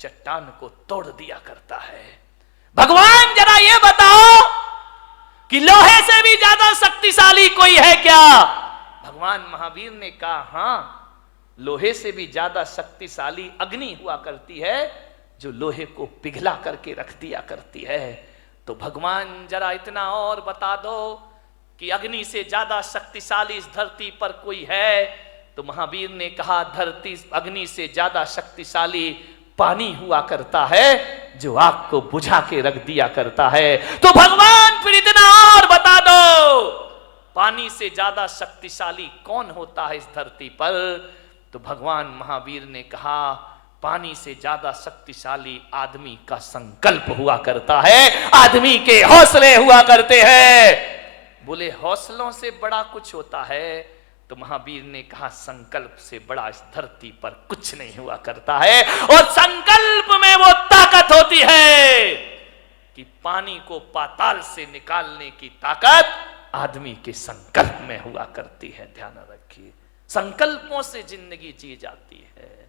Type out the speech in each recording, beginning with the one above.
चट्टान को तोड़ दिया करता है। भगवान जरा ये बताओ कि लोहे से भी ज्यादा शक्तिशाली कोई है क्या? भगवान महावीर ने कहा हां, लोहे से भी ज्यादा शक्तिशाली अग्नि हुआ करती है, जो लोहे को पिघला करके रख दिया करती है। तो भगवान जरा इतना और बता दो कि अग्नि से ज्यादा शक्तिशाली इस धरती पर कोई है? तो महावीर ने कहा धरती अग्नि से ज्यादा शक्तिशाली पानी हुआ करता है, जो आग को बुझा के रख दिया करता है। तो भगवान फिर इतना और बता दो, पानी से ज्यादा शक्तिशाली कौन होता है इस धरती पर? तो भगवान महावीर ने कहा पानी से ज्यादा शक्तिशाली आदमी का संकल्प हुआ करता है, आदमी के हौसले हुआ करते हैं। बोले हौसलों से बड़ा कुछ होता है? तो महावीर ने कहा संकल्प से बड़ा इस धरती पर कुछ नहीं हुआ करता है। और संकल्प में वो ताकत होती है कि पानी को पाताल से निकालने की ताकत आदमी के संकल्प में हुआ करती है। ध्यान रखिए, संकल्पों से जिंदगी जी जाती है,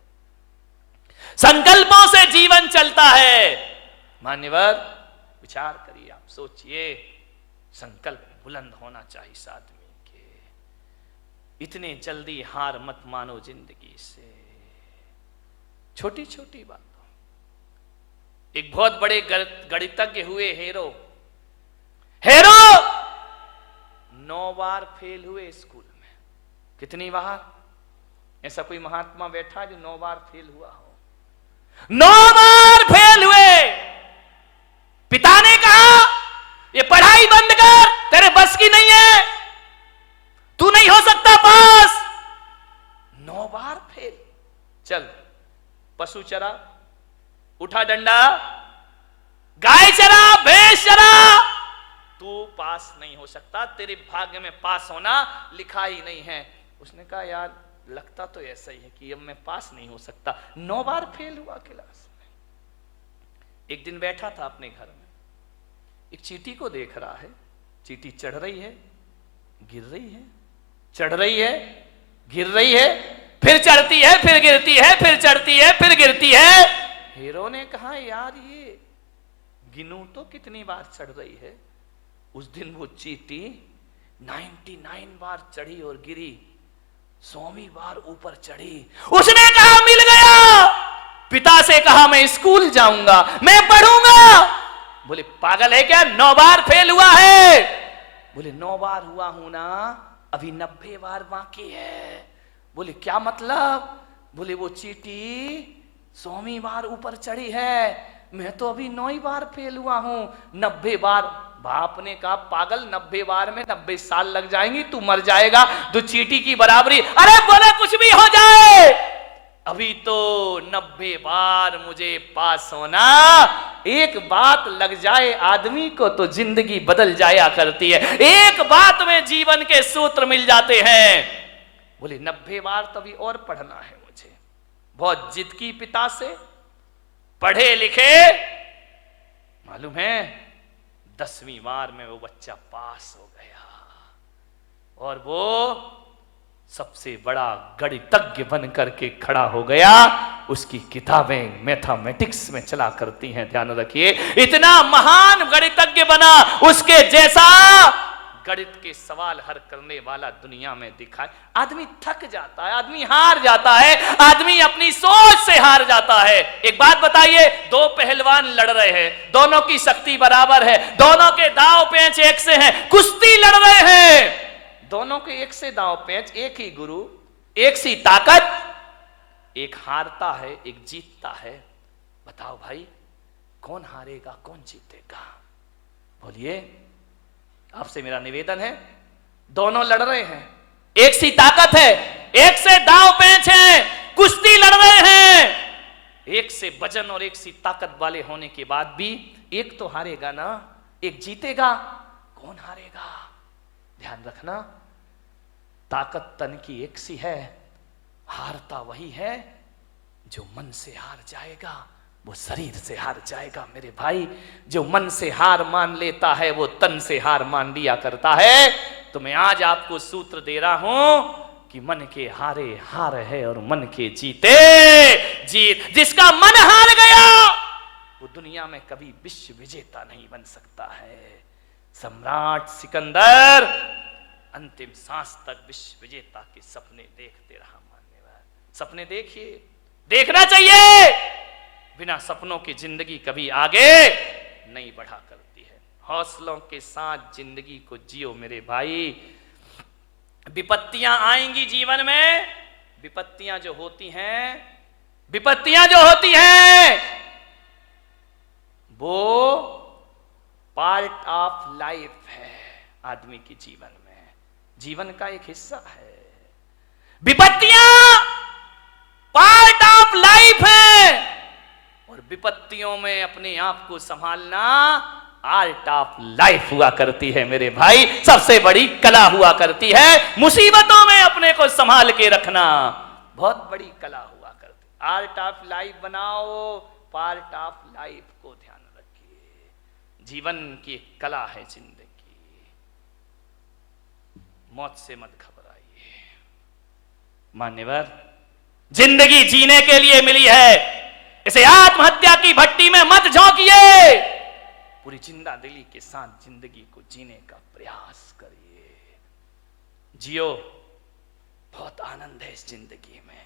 संकल्पों से जीवन चलता है। मान्यवर विचार करिए, आप सोचिए, संकल्प बुलंद होना चाहिए इस आदमी के। इतने जल्दी हार मत मानो जिंदगी से, छोटी छोटी बातों। एक बहुत बड़े गणितज्ञ हुए हेरो 9 बार फेल हुए स्कूल में। कितनी बार? ऐसा कोई महात्मा बैठा जो 9 बार फेल हुआ हो? 9 बार फेल हुए। पिता ने कहा ये पढ़ाई बंद कर, तेरे बस की नहीं है, तू नहीं हो सकता पास। 9 बार फेल। चल पशु चरा, उठा डंडा, गाय चरा, भैंस चरा, तू पास नहीं हो सकता, तेरे भाग्य में पास होना लिखा ही नहीं है। उसने कहा यार लगता तो ऐसा ही है कि अब मैं पास नहीं हो सकता। 9 बार फेल हुआ क्लास में। एक दिन बैठा था अपने घर में, एक चींटी को देख रहा है। चींटी चढ़ रही है, गिर रही है, चढ़ रही है, गिर रही है, फिर चढ़ती है, फिर गिरती है, फिर चढ़ती है, फिर गिरती है। हीरो ने कहा यार ये गिनू तो कितनी बार चढ़ रही है। उस दिन वो चींटी 99 बार चढ़ी और गिरी, 100वीं बार ऊपर चढ़ी। उसने कहा मिल गया। पिता से कहा मैं स्कूल जाऊंगा, मैं पढ़ूंगा। बोले पागल है क्या, 9 बार फेल हुआ है? बोले 9 बार हुआ हूं ना, अभी 90 बार बाकी है। बोले क्या मतलब? बोले वो चींटी 100वीं बार ऊपर चढ़ी है, मैं तो अभी 9 बार फेल हुआ हूं, 90 बार। बाप ने कहा पागल, 90 बार में 90 साल लग जाएंगी, तू मर जाएगा, तो चींटी की बराबरी। अरे बोले कुछ भी हो जाए, अभी तो 90 बार मुझे पास होना। एक बात लग जाए आदमी को तो जिंदगी बदल जाया करती है। एक बात में जीवन के सूत्र मिल जाते हैं। बोले 90 बार तभी और पढ़ना है मुझे। बहुत जिद की पिता से, पढ़े लिखे, मालूम है 10वीं बार में वो बच्चा पास हो गया और वो सबसे बड़ा गणितज्ञ बन करके खड़ा हो गया। उसकी किताबें मैथमेटिक्स में चला करती हैं। ध्यान रखिए, इतना महान गणितज्ञ बना, उसके जैसा गणित के सवाल हल करने वाला दुनिया में दिखाए। आदमी थक जाता है, आदमी हार जाता है, आदमी अपनी सोच से हार जाता है। एक बात बताइए, 2 पहलवान लड़ रहे हैं, दोनों की शक्ति बराबर है, दोनों के दांव पेंच एक से हैं, कुश्ती लड़ रहे हैं, दोनों के एक से दांव पेंच, एक ही गुरु, एक सी ताकत, एक हारता है, एक जीतता है। बताओ भाई कौन हारेगा, कौन जीतेगा? बोलिए, आपसे मेरा निवेदन है, दोनों लड़ रहे हैं, एक सी ताकत है, एक से दांव पेंच है, कुश्ती लड़ रहे हैं। एक से वजन और एक सी ताकत वाले होने के बाद भी एक तो हारेगा ना, एक जीतेगा। कौन हारेगा? ध्यान रखना, ताकत तन की एक सी है, हारता वही है जो मन से हार जाएगा, वो शरीर से हार जाएगा। मेरे भाई, जो मन से हार मान लेता है वो तन से हार मान लिया करता है। तो मैं आज आपको सूत्र दे रहा हूं कि मन के हारे हार है और मन के जीते जीत। जिसका मन हार गया वो दुनिया में कभी विश्व विजेता नहीं बन सकता है। सम्राट सिकंदर अंतिम सांस तक विश्व विजेता के सपने देखते रहा। मान्यवर, सपने देखिए, देखना चाहिए। बिना सपनों की जिंदगी कभी आगे नहीं बढ़ा करती है। हौसलों के साथ जिंदगी को जियो मेरे भाई। विपत्तियां आएंगी जीवन में, विपत्तियां जो होती हैं वो पार्ट ऑफ लाइफ है आदमी के जीवन में, जीवन का एक हिस्सा है। विपत्तियां पार्ट ऑफ लाइफ है और विपत्तियों में अपने आप को संभालना आर्ट ऑफ लाइफ हुआ करती है मेरे भाई। सबसे बड़ी कला हुआ करती है मुसीबतों में अपने को संभाल के रखना, बहुत बड़ी कला हुआ करती है। आर्ट ऑफ लाइफ बनाओ, पार्ट ऑफ लाइफ को ध्यान रखिए। जीवन की कला है जिंदगी, मौत से मत घबराइए। मान्यवर, जिंदगी जीने के लिए मिली है, इसे आत्महत्या की भट्टी में मत झोंकिए। पूरी जिंदा दिली के साथ जिंदगी को जीने का प्रयास करिए। जियो, बहुत आनंद है इस जिंदगी में।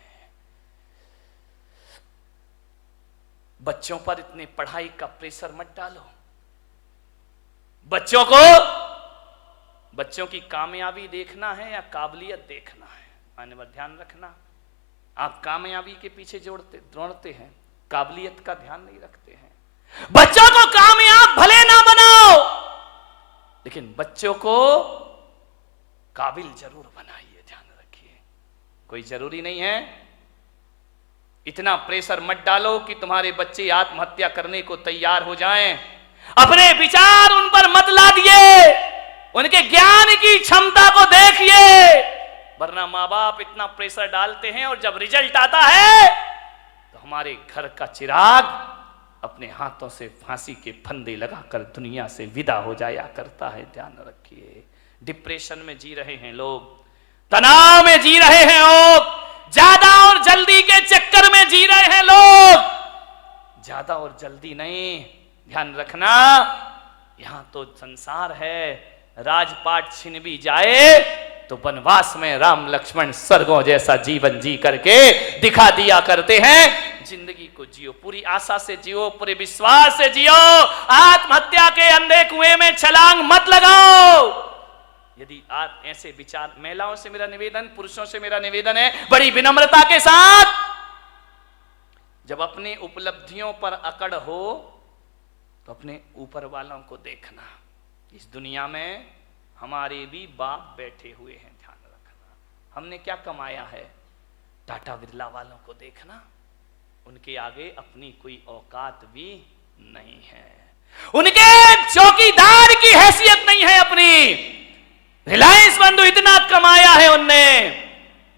बच्चों पर इतने पढ़ाई का प्रेशर मत डालो। बच्चों की कामयाबी देखना है या काबिलियत देखना है। मान्यवर, ध्यान रखना, आप कामयाबी के पीछे दौड़ते हैं, काबिलियत का ध्यान नहीं रखते हैं। बच्चों को कामयाब भले ना बनाओ, लेकिन बच्चों को काबिल जरूर बनाइए। ध्यान रखिए, कोई जरूरी नहीं है इतना प्रेशर मत डालो कि तुम्हारे बच्चे आत्महत्या करने को तैयार हो जाएं। अपने विचार उन पर मत लादिए, उनके ज्ञान की क्षमता को देखिए। वरना माँ बाप इतना प्रेशर डालते हैं और जब रिजल्ट आता है तो हमारे घर का चिराग अपने हाथों से फांसी के फंदे लगाकर दुनिया से विदा हो जाया करता है। ध्यान रखिए, डिप्रेशन में जी रहे हैं लोग, तनाव में जी रहे हैं लोग, ज्यादा और जल्दी के चक्कर में जी रहे हैं लोग। ज्यादा और जल्दी नहीं, ध्यान रखना, यहां तो संसार है। राजपाट छिन भी जाए तो वनवास में राम लक्ष्मण स्वर्गों जैसा जीवन जी करके दिखा दिया करते हैं। जिंदगी को जियो, पूरी आशा से जियो, पूरे विश्वास से जियो। आत्महत्या के अंधे कुएं में छलांग मत लगाओ। यदि आप ऐसे विचार, महिलाओं से मेरा निवेदन, पुरुषों से मेरा निवेदन है बड़ी विनम्रता के साथ, जब अपनी उपलब्धियों पर अकड़ हो तो अपने ऊपर वालों को देखना। इस दुनिया में हमारे भी बाप बैठे हुए हैं, ध्यान रखना। हमने क्या कमाया है? टाटा बिरला वालों को देखना, उनके आगे अपनी कोई औकात भी नहीं है, उनके चौकीदार की हैसियत नहीं है अपनी। रिलायंस बंधु इतना कमाया है उनने।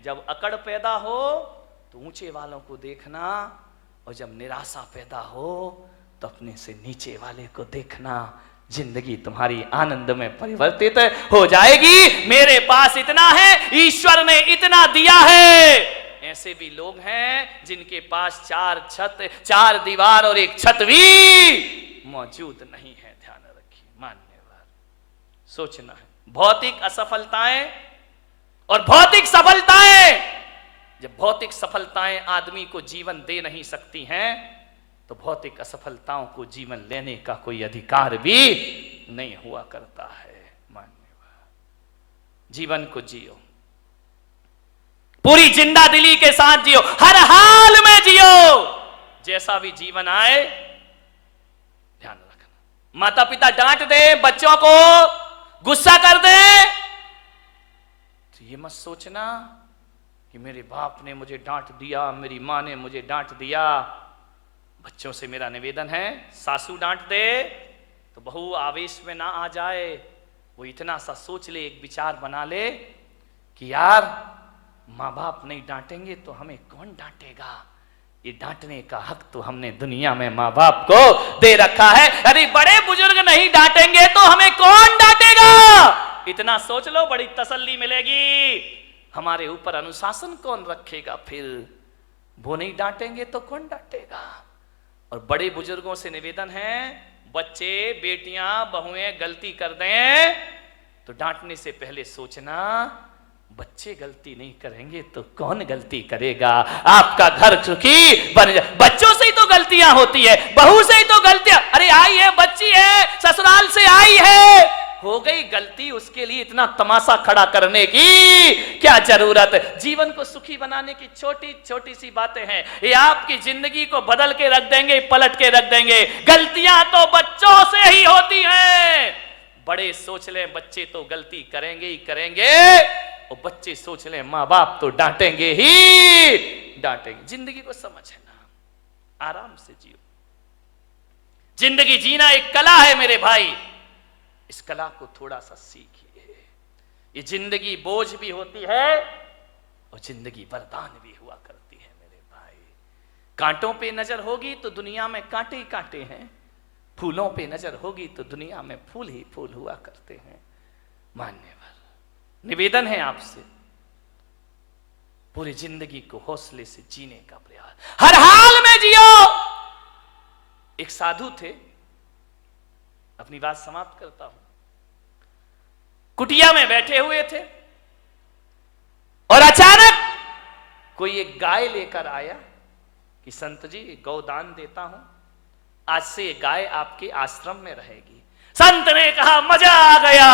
जब अकड़ पैदा हो तो ऊंचे वालों को देखना, और जब निराशा पैदा हो तो अपने से नीचे वाले को देखना। जिंदगी तुम्हारी आनंद में परिवर्तित हो जाएगी। मेरे पास इतना है, ईश्वर ने इतना दिया है। ऐसे भी लोग हैं जिनके पास 4 छत, 4 दीवार और 1 छत भी मौजूद नहीं है। ध्यान रखिए, मान्यवर, सोचना है। भौतिक असफलताएं और भौतिक सफलताएं, जब भौतिक सफलताएं आदमी को जीवन दे नहीं सकती हैं तो भौतिक असफलताओं को जीवन लेने का कोई अधिकार भी नहीं हुआ करता है। मान्यवर, जीवन को जियो, पूरी जिंदा दिली के साथ जियो, हर हाल में जियो। जैसा भी जीवन आए, ध्यान रखना। माता पिता डांट दे, बच्चों को गुस्सा कर दे तो ये मत सोचना कि मेरे बाप ने मुझे डांट दिया, मेरी मां ने मुझे डांट दिया। बच्चों से मेरा निवेदन है, सासू डांट दे तो बहू आवेश में ना आ जाए। वो इतना सा सोच ले, एक विचार बना ले कि यार माँ बाप नहीं डांटेंगे तो हमें कौन डांटेगा। ये डांटने का हक तो हमने दुनिया में माँ बाप को दे रखा है। अरे बड़े बुजुर्ग नहीं डांटेंगे तो हमें कौन डांटेगा। इतना सोच लो, बड़ी तसल्ली मिलेगी। हमारे ऊपर अनुशासन कौन रखेगा? फिर वो नहीं डांटेंगे तो कौन डांटेगा? और बड़े बुजुर्गों से निवेदन है, बच्चे बेटियां बहुएं गलती कर दें तो डांटने से पहले सोचना, बच्चे गलती नहीं करेंगे तो कौन गलती करेगा? आपका घर सुखी बन जाए। बच्चों से ही तो गलतियां होती है, बहू से ही तो गलतियां, अरे आई है बच्ची है ससुराल से आई है, हो गई गलती, उसके लिए इतना तमाशा खड़ा करने की क्या जरूरत है? जीवन को सुखी बनाने की छोटी छोटी सी बातें हैं, ये आपकी जिंदगी को बदल के रख देंगे, पलट के रख देंगे। गलतियां तो बच्चों से ही होती हैं। बड़े सोच लें बच्चे तो गलती करेंगे ही करेंगे, और बच्चे सोच लें माँ बाप तो डांटेंगे ही डांटेंगे। जिंदगी को समझना, आराम से जियो। जिंदगी जीना एक कला है मेरे भाई, इस कला को थोड़ा सा सीखिए। ये जिंदगी बोझ भी होती है और जिंदगी वरदान भी हुआ करती है मेरे भाई। कांटों पे नजर होगी तो दुनिया में कांटे ही कांटे हैं, फूलों पे नजर होगी तो दुनिया में फूल ही फूल हुआ करते हैं। मान्यवर, निवेदन है आपसे, पूरी जिंदगी को हौसले से जीने का प्रयास, हर हाल में जियो। एक साधु थे, अपनी बात समाप्त करता हूं। कुटिया में बैठे हुए थे और अचानक कोई एक गाय लेकर आया कि संत जी गौदान देता हूं, आज से ये गाय आपके आश्रम में रहेगी। संत ने कहा मजा आ गया,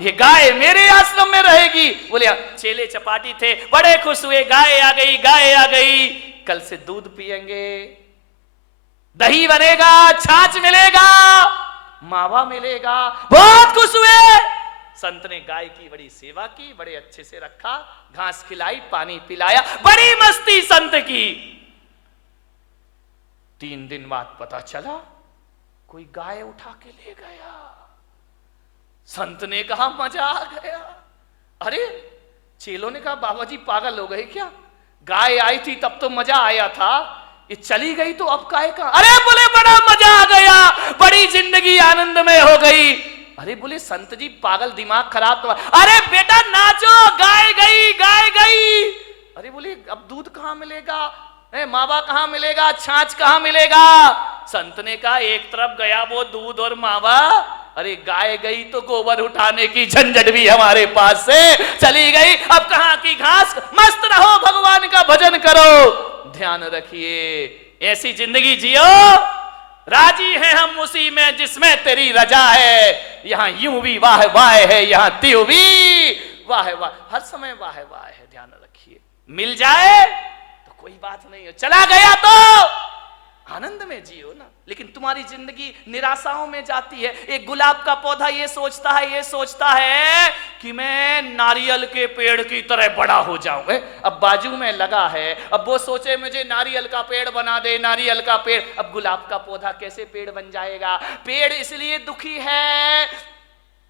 ये गाय मेरे आश्रम में रहेगी। बोले चेले चपाटी थे, बड़े खुश हुए, गाय आ गई, गाय आ गई, कल से दूध पिएंगे, दही बनेगा, छाछ मिलेगा, मावा मिलेगा। बहुत खुश हुए। संत ने गाय की बड़ी सेवा की, बड़े अच्छे से रखा, घास खिलाई, पानी पिलाया, बड़ी मस्ती संत की। 3 दिन बाद पता चला कोई गाय उठा के ले गया। संत ने कहा मजा आ गया। अरे चेलों ने कहा बाबा जी पागल हो गए क्या? गाय आई थी तब तो मजा आया था, ये चली गई तो अब काहे का? अरे बोले बड़ा मजा आ गया, बड़ी जिंदगी आनंदमय हो गई। अरे बोले संत जी पागल, दिमाग खराब तो? अरे बेटा नाचो, गाय गई, गाय गई। अरे बोले अब दूध कहां मिलेगा, मावा कहां मिलेगा, छाछ कहां मिलेगा? संत ने कहा एक तरफ गया वो दूध और मावा, अरे गाय गई तो गोबर उठाने की झंझट भी हमारे पास से चली गई। अब कहां की घास, मस्त रहो, भगवान का भजन करो, ध्यान रखिए। ऐसी जिंदगी जियो, राजी हैं हम उसी में जिसमें तेरी रजा है। यहां यूं भी वाह वाह है, यहां त्यों भी वाह वाह, हर समय वाह वाह है, ध्यान रखिए। मिल जाए तो कोई बात नहीं है, चला गया तो आनंद में जियो ना। लेकिन तुम्हारी जिंदगी निराशाओं में जाती है। एक गुलाब का पौधा ये सोचता है कि मैं नारियल के पेड़ की तरह बड़ा हो जाऊं। अब बाजू में लगा है, अब वो सोचे मुझे नारियल का पेड़ बना दे, नारियल का पेड़। अब गुलाब का पौधा कैसे पेड़ बन जाएगा? पेड़ इसलिए दुखी है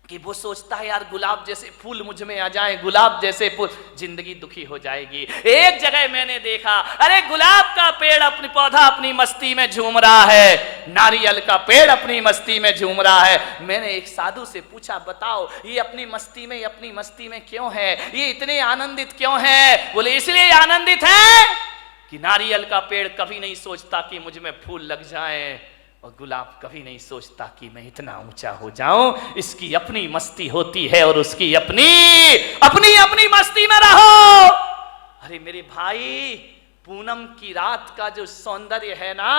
कि वो सोचता है यार गुलाब जैसे फूल मुझ में आ जाएं, गुलाब जैसे फूल, जिंदगी दुखी हो जाएगी। एक जगह मैंने देखा, अरे गुलाब का पेड़ अपनी पौधा अपनी मस्ती में झूम रहा है, नारियल का पेड़ अपनी मस्ती में झूम रहा है। मैंने एक साधु से पूछा बताओ ये अपनी मस्ती में क्यों है, ये इतने आनंदित क्यों है? बोले इसलिए आनंदित है कि नारियल का पेड़ कभी नहीं सोचता कि मुझ में फूल लग जाएं, और गुलाब कभी नहीं सोचता कि मैं इतना ऊंचा हो जाऊं। इसकी अपनी मस्ती होती है और उसकी अपनी मस्ती में रहो। अरे मेरे भाई, पूनम की रात का जो सौंदर्य है ना,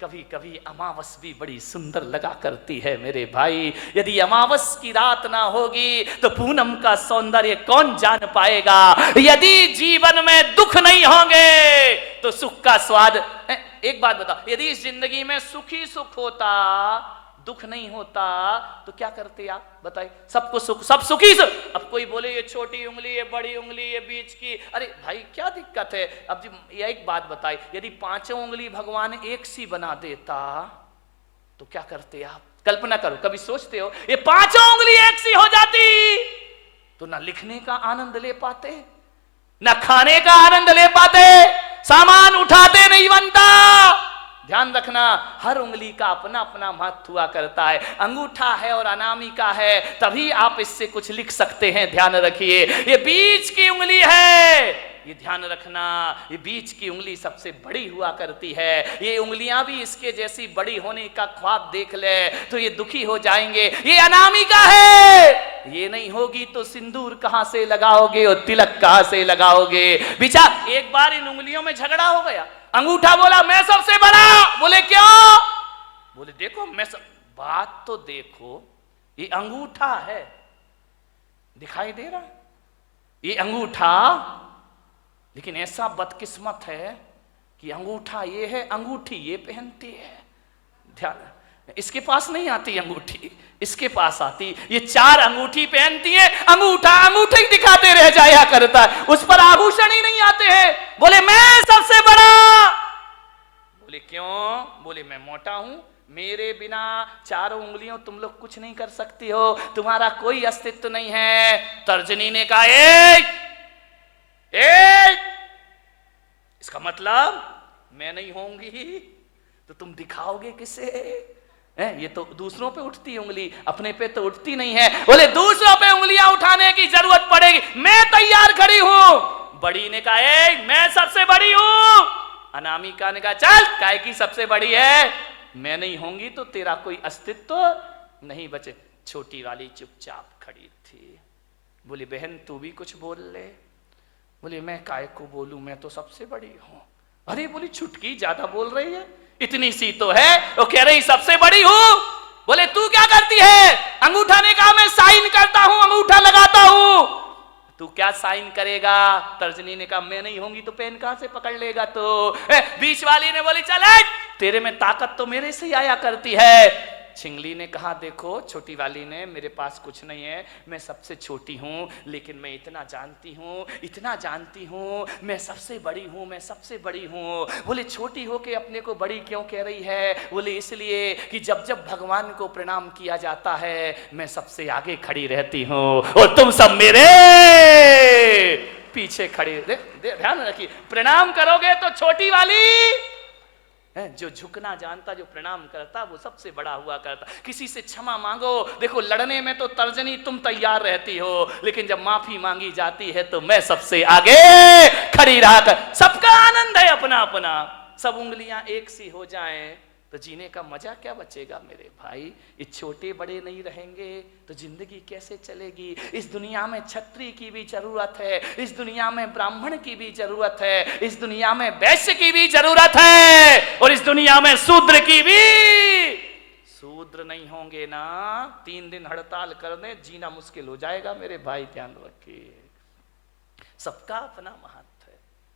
कभी कभी अमावस भी बड़ी सुंदर लगा करती है मेरे भाई। यदि अमावस की रात ना होगी तो पूनम का सौंदर्य कौन जान पाएगा? यदि जीवन में दुख नहीं होंगे तो सुख का स्वाद। एक बात बताओ, यदि इस जिंदगी में सुखी सुख होता, दुख नहीं होता, तो क्या करते आप बताइए? सबको सुख, सब सुखी सुख। अब कोई बोले ये छोटी उंगली, ये बड़ी उंगली, ये बीच की, अरे भाई क्या दिक्कत है? अब ये एक बात बताइए, यदि 5 उंगली भगवान एक सी बना देता तो क्या करते आप? कल्पना करो, कभी सोचते हो ये 5 उंगली एक सी हो जाती तो ना लिखने का आनंद ले पाते, ना खाने का आनंद ले पाते, सामान उठाते नहीं बनता, ध्यान रखना, हर उंगली का अपना अपना महत्व हुआ करता है। अंगूठा है और अनामिका है, तभी आप इससे कुछ लिख सकते हैं। ध्यान रखिए, ये बीच की उंगली है, ये ध्यान रखना, ये बीच की उंगली सबसे बड़ी हुआ करती है। ये उंगलियां भी इसके जैसी बड़ी होने का ख्वाब देख ले तो ये दुखी हो जाएंगे। ये अनामिका है, ये नहीं होगी तो सिंदूर कहां से लगाओगे और तिलक कहां से लगाओगे। विचार, एक बार इन उंगलियों में झगड़ा हो गया। अंगूठा बोला मैं सबसे बड़ा। बोले क्यों? बोले देखो मैं सब। बात तो देखो, ये अंगूठा है, दिखाई दे रहा है ये अंगूठा, लेकिन ऐसा बदकिस्मत है कि अंगूठा ये है, अंगूठी ये पहनती है। ध्यान, इसके पास नहीं आती अंगूठी, इसके पास आती। ये 4 अंगूठी पहनती है, अंगूठा अंगूठा ही दिखाते रह जाया करता है, उस पर आभूषण ही नहीं आते हैं। बोले मैं सबसे बड़ा। बोले क्यों? बोले मैं मोटा हूं, मेरे बिना 4 उंगलियों तुम लोग कुछ नहीं कर सकती हो, तुम्हारा कोई अस्तित्व नहीं है। तर्जनी ने कहा इसका मतलब मैं नहीं होंगी तो तुम दिखाओगे किसे? ये तो दूसरों पे उठती उंगली, अपने पे तो उठती नहीं है। बोले दूसरों पे उंगलियां उठाने की जरूरत पड़ेगी, मैं तैयार खड़ी हूं। बड़ी ने कहा मैं सबसे बड़ी हूं। अनामिका ने कहा चल, काय की सबसे बड़ी है, मैं नहीं होंगी तो तेरा कोई अस्तित्व नहीं बचे। छोटी वाली चुपचाप खड़ी थी। बोली बहन तू भी कुछ बोल ले। बोली मैं काय को बोलूं, मैं तो सबसे बड़ी हूं। अरे बोली छुटकी ज्यादा बोल रही है, इतनी सी तो है, वो कह रही सबसे बड़ी हूं। बोले तू क्या करती है? अंगूठा ने कहा मैं साइन करता हूं, अंगूठा लगाता हूं। तू क्या साइन करेगा? तर्जनी ने कहा मैं नहीं होंगी तो पेन कहां से पकड़ लेगा? तो बीच वाली ने बोली चल तेरे में ताकत तो मेरे से आया करती है। छिंगली ने कहा देखो, छोटी वाली ने, मेरे पास कुछ नहीं है, मैं सबसे छोटी हूं, लेकिन मैं इतना जानती हूं, मैं सबसे बड़ी हूं, मैं सबसे बड़ी हूं। बोले छोटी हो के अपने को बड़ी क्यों कह रही है? बोले इसलिए कि जब जब भगवान को प्रणाम किया जाता है मैं सबसे आगे खड़ी रहती हूं और तुम सब मेरे पीछे खड़े। ध्यान रखिए, प्रणाम करोगे तो छोटी वाली, जो झुकना जानता, जो प्रणाम करता, वो सबसे बड़ा हुआ करता। किसी से क्षमा मांगो, देखो लड़ने में तो तर्जनी तुम तैयार रहती हो, लेकिन जब माफी मांगी जाती है तो मैं सबसे आगे खड़ी रहा कर। सबका आनंद है अपना अपना। सब उंगलियां एक सी हो जाएं तो जीने का मजा क्या बचेगा मेरे भाई? ये छोटे बड़े नहीं रहेंगे तो जिंदगी कैसे चलेगी? इस दुनिया में क्षत्रिय की भी जरूरत है, इस दुनिया में ब्राह्मण की भी जरूरत है, इस दुनिया में वैश्य की भी जरूरत है, और इस दुनिया में शूद्र की भी। शूद्र नहीं होंगे ना, 3 दिन हड़ताल कर दे, जीना मुश्किल हो जाएगा मेरे भाई, ध्यान रखिए। सबका अपना महत्व,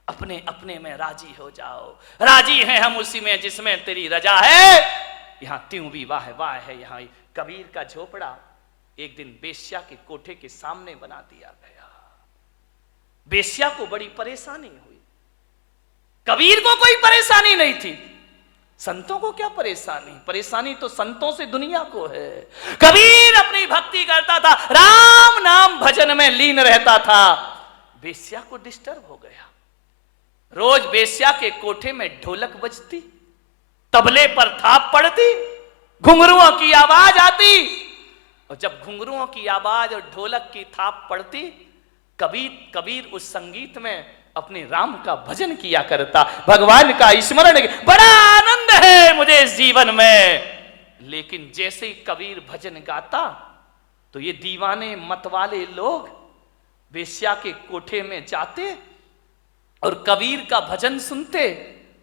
अपने अपने में राजी हो जाओ। राजी हैं हम उसी में जिसमें तेरी रजा है। यहां त्यों भी वाह वाह है। यहां कबीर का झोपड़ा एक दिन बेश्या के कोठे के सामने बना दिया गया। बेश्या को बड़ी परेशानी हुई, कबीर को कोई परेशानी नहीं थी। संतों को क्या परेशानी? परेशानी तो संतों से दुनिया को है। कबीर अपनी भक्ति करता था, राम नाम भजन में लीन रहता था। बेश्या को डिस्टर्ब हो गया। रोज बेश्या के कोठे में ढोलक बजती, तबले पर थाप पड़ती, घुंघरुओं की आवाज आती, और जब घुंघरुओं की आवाज और ढोलक की थाप पड़ती, कबीर उस संगीत में अपने राम का भजन किया करता, भगवान का स्मरण। बड़ा आनंद है मुझे इस जीवन में। लेकिन जैसे ही कबीर भजन गाता तो ये दीवाने मतवाले लोग बेश्या के कोठे में जाते और कबीर का भजन सुनते,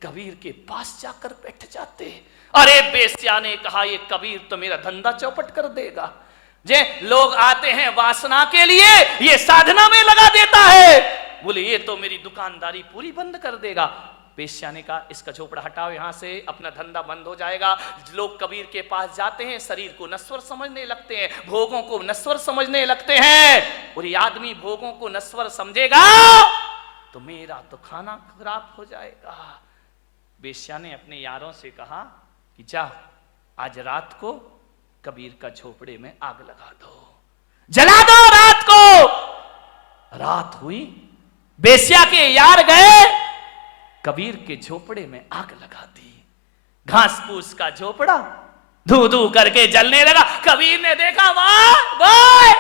कबीर के पास जाकर बैठ जाते। अरे बेश्या ने कहा ये कबीर तो मेरा धंधा चौपट कर देगा। जे लोग आते हैं वासना के लिए, ये साधना में लगा देता है। बोले ये तो मेरी दुकानदारी पूरी बंद कर देगा। बेश्या ने कहा इसका झोपड़ा हटाओ यहां से, अपना धंधा बंद हो जाएगा। लोग कबीर के पास जाते हैं, शरीर को नश्वर समझने लगते हैं, भोगों को नश्वर समझने लगते हैं। और ये आदमी भोगों को नश्वर समझेगा तो मेरा तो खाना खराब हो जाएगा। बेश्या ने अपने यारों से कहा कि जा आज रात को कबीर का झोपड़े में आग लगा दो, जला दो रात को। रात हुई, बेश्या के यार गए, कबीर के झोपड़े में आग लगा दी। घास फूस का झोपड़ा धू धू करके जलने लगा। कबीर ने देखा, वाह वाह,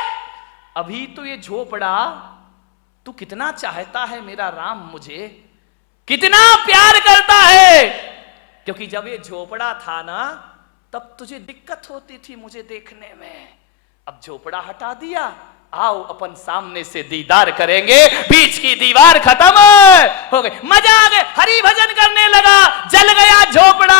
अभी तो ये झोपड़ा तू कितना चाहता है मेरा राम, मुझे कितना प्यार करता है, क्योंकि जब ये झोपड़ा था ना तब तुझे दिक्कत होती थी मुझे देखने में, अब झोपड़ा हटा दिया, आओ अपन सामने से दीदार करेंगे। बीच की दीवार खत्म हो गई, मजा आ गया, हरि भजन करने लगा, जल गया झोपड़ा।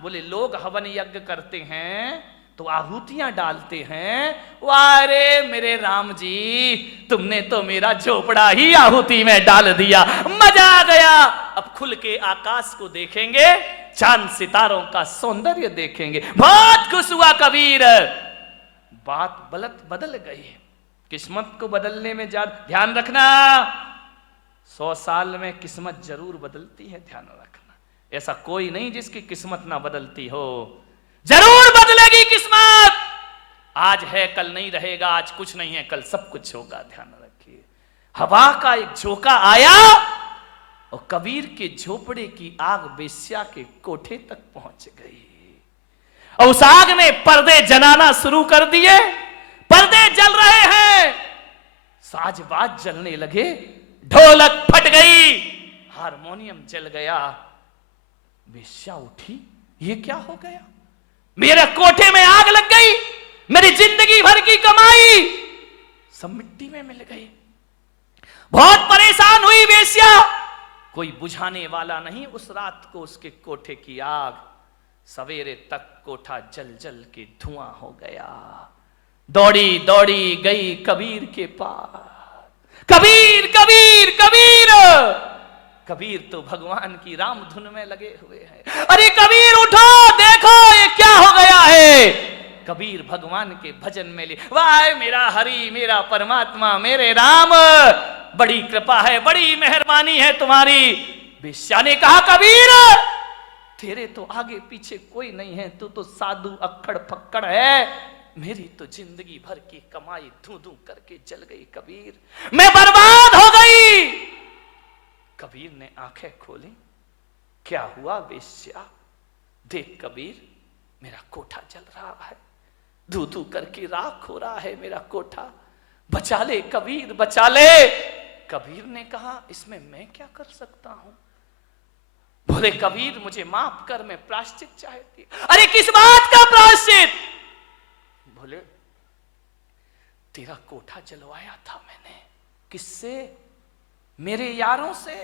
बोले लोग हवन यज्ञ करते हैं तो आहुतियां डालते हैं, वारे मेरे राम जी तुमने तो मेरा झोपड़ा ही आहुति में डाल दिया, मजा आ गया। अब खुल के आकाश को देखेंगे, चांद सितारों का सौंदर्य देखेंगे। बहुत खुश हुआ कबीर। बात बदल गई, किस्मत को बदलने में ज्यादा ध्यान रखना, 100 साल में किस्मत जरूर बदलती है, ध्यान रखना। ऐसा कोई नहीं जिसकी किस्मत ना बदलती हो, जरूर बदलेगी किस्मत। आज है कल नहीं रहेगा, आज कुछ नहीं है कल सब कुछ होगा, ध्यान रखिए। हवा का एक झोंका आया और कबीर के झोपड़े की आग वेश्या के कोठे तक पहुंच गई, और उस आग ने पर्दे जलाना शुरू कर दिए, पर्दे जल रहे हैं, साजबाज जलने लगे, ढोलक फट गई, हारमोनियम जल गया। वेश्या उठी, ये क्या हो गया, मेरे कोठे में आग लग गई, मेरी जिंदगी भर की कमाई सब मिट्टी में मिल गई। बहुत परेशान हुई वेश्या, कोई बुझाने वाला नहीं उस रात को उसके कोठे की आग। सवेरे तक कोठा जल जल के धुआं हो गया। दौड़ी दौड़ी गई कबीर के पास, कबीर कबीर कबीर। कबीर तो भगवान की राम धुन में लगे हुए हैं। अरे कबीर उठो, देखो ये क्या हो गया है। कबीर भगवान के भजन में ले, वाह मेरा हरि, मेरा परमात्मा, मेरे राम, बड़ी कृपा है, बड़ी मेहरबानी है तुम्हारी। वेश्या ने कहा, कबीर तेरे तो आगे पीछे कोई नहीं है, तू तो साधु अक्खड़ फक्कड़ है, मेरी तो जिंदगी भर की कमाई धू धू करके जल गई कबीर, मैं बर्बाद हो गई। कबीर ने आंखें खोली, क्या हुआ वेश्या, देख कबीर मेरा कोठा जल रहा है, धू धू करके राख हो रहा है मेरा कोठा, बचा ले कबीर बचा ले। कबीर ने कहा, इसमें मैं क्या कर सकता हूं। बोले कबीर मुझे माफ कर, मैं प्रायश्चित चाहती। अरे किस बात का प्रायश्चित। बोले तेरा कोठा जलवाया था मैंने, किससे, मेरे यारों से।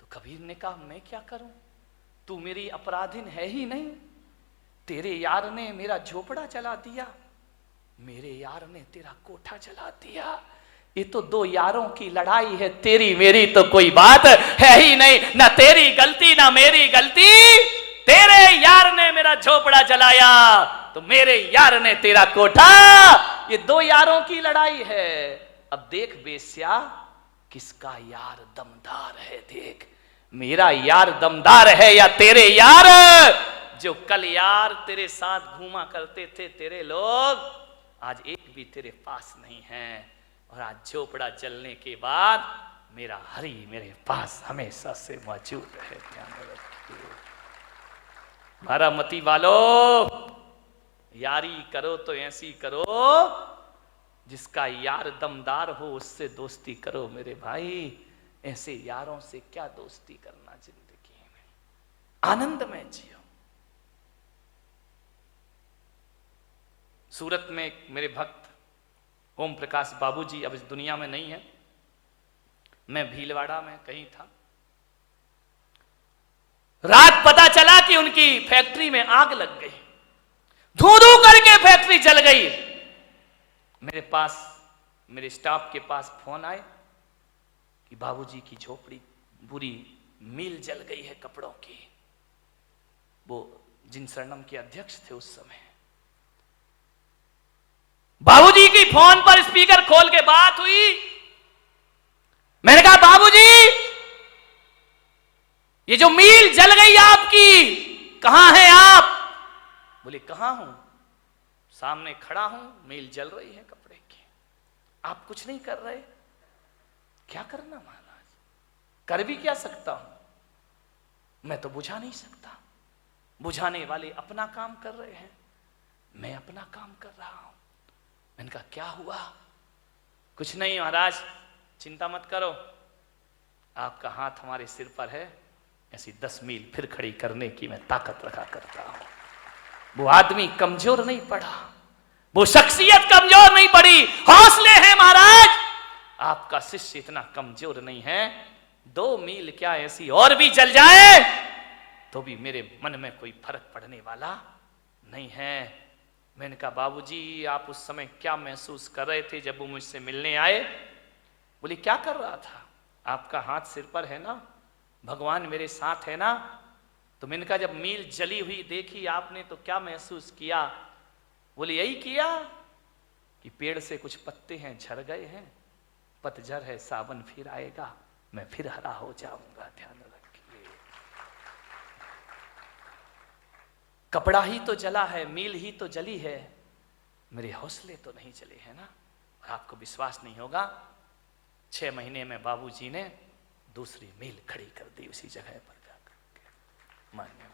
तो कबीर ने कहा मैं क्या करूं, तू मेरी अपराधिन है ही नहीं, तेरे यार ने मेरा झोपड़ा जला दिया, मेरे यार ने तेरा कोठा जला दिया, ये तो दो यारों की लड़ाई है, तेरी मेरी तो कोई बात है ही नहीं, ना तेरी गलती ना मेरी गलती, तेरे यार ने मेरा झोपड़ा जलाया तो मेरे यार ने तेरा कोठा, ये दो यारों की लड़ाई है। अब देख बेस्या किसका यार दमदार है, देख मेरा यार दमदार है या तेरे यार, जो कल यार तेरे साथ घूमा करते थे तेरे लोग, आज एक भी तेरे पास नहीं है, और आज झोपड़ा जलने के बाद मेरा हरि मेरे पास हमेशा से मौजूद है। हमारा मती वालो, यारी करो तो ऐसी करो जिसका यार दमदार हो, उससे दोस्ती करो मेरे भाई, ऐसे यारों से क्या दोस्ती करना, जिंदगी में आनंद में जियो। सूरत में एक मेरे भक्त ओम प्रकाश बाबूजी अब इस दुनिया में नहीं है, मैं भीलवाड़ा में कहीं था, रात पता चला कि उनकी फैक्ट्री में आग लग गई, धू धू करके फैक्ट्री जल गई। मेरे पास, मेरे स्टाफ के पास फोन आए कि बाबूजी की झोपड़ी बुरी मिल जल गई है कपड़ों की। वो जिन शरणम के अध्यक्ष थे उस समय, बाबूजी की फोन पर स्पीकर खोल के बात हुई। मैंने कहा बाबूजी ये जो मिल जल गई आपकी, कहां हैं आप। बोले कहां हूं, सामने खड़ा हूं, मिल जल रही है कपड़े की, आप कुछ नहीं कर रहे। क्या करना महाराज, कर भी क्या सकता हूं, मैं तो बुझा नहीं सकता। बुझाने वाले अपना काम कर रहे हैं, मैं अपना काम कर रहा हूं। मैंने कहा क्या हुआ? कुछ नहीं महाराज, चिंता मत करो, आपका हाथ हमारे सिर पर है, ऐसी 10 मील फिर खड़ी करने की मैं ताकत रखा करता हूं। वो आदमी कमजोर नहीं पड़ा, वो शख्सियत कमजोर नहीं पड़ी, हौसले हैं महाराज। आपका शिष्य इतना कमजोर नहीं है, 2 मील क्या ऐसी और भी जल जाए तो भी मेरे मन में कोई फर्क पड़ने वाला नहीं है। मैंने कहा बाबूजी आप उस समय क्या महसूस कर रहे थे जब वो मुझसे मिलने आए? बोले क्या कर रहा था? आपका हाथ सिर पर है ना, भगवान मेरे साथ है ना। तो मैंने कहा जब मील जली हुई देखी आपने तो क्या महसूस किया? बोले यही किया कि पेड़ से कुछ पत्ते हैं झड़ गए हैं, पतझड़ है, सावन फिर आएगा, मैं फिर हरा हो जाऊंगा। ध्यान रखिए, कपड़ा ही तो जला है, मील ही तो जली है, मेरे हौसले तो नहीं जले हैं ना। और आपको विश्वास नहीं होगा, 6 महीने में बाबूजी ने दूसरी मील खड़ी कर दी उसी जगह पर जाकर। मानिए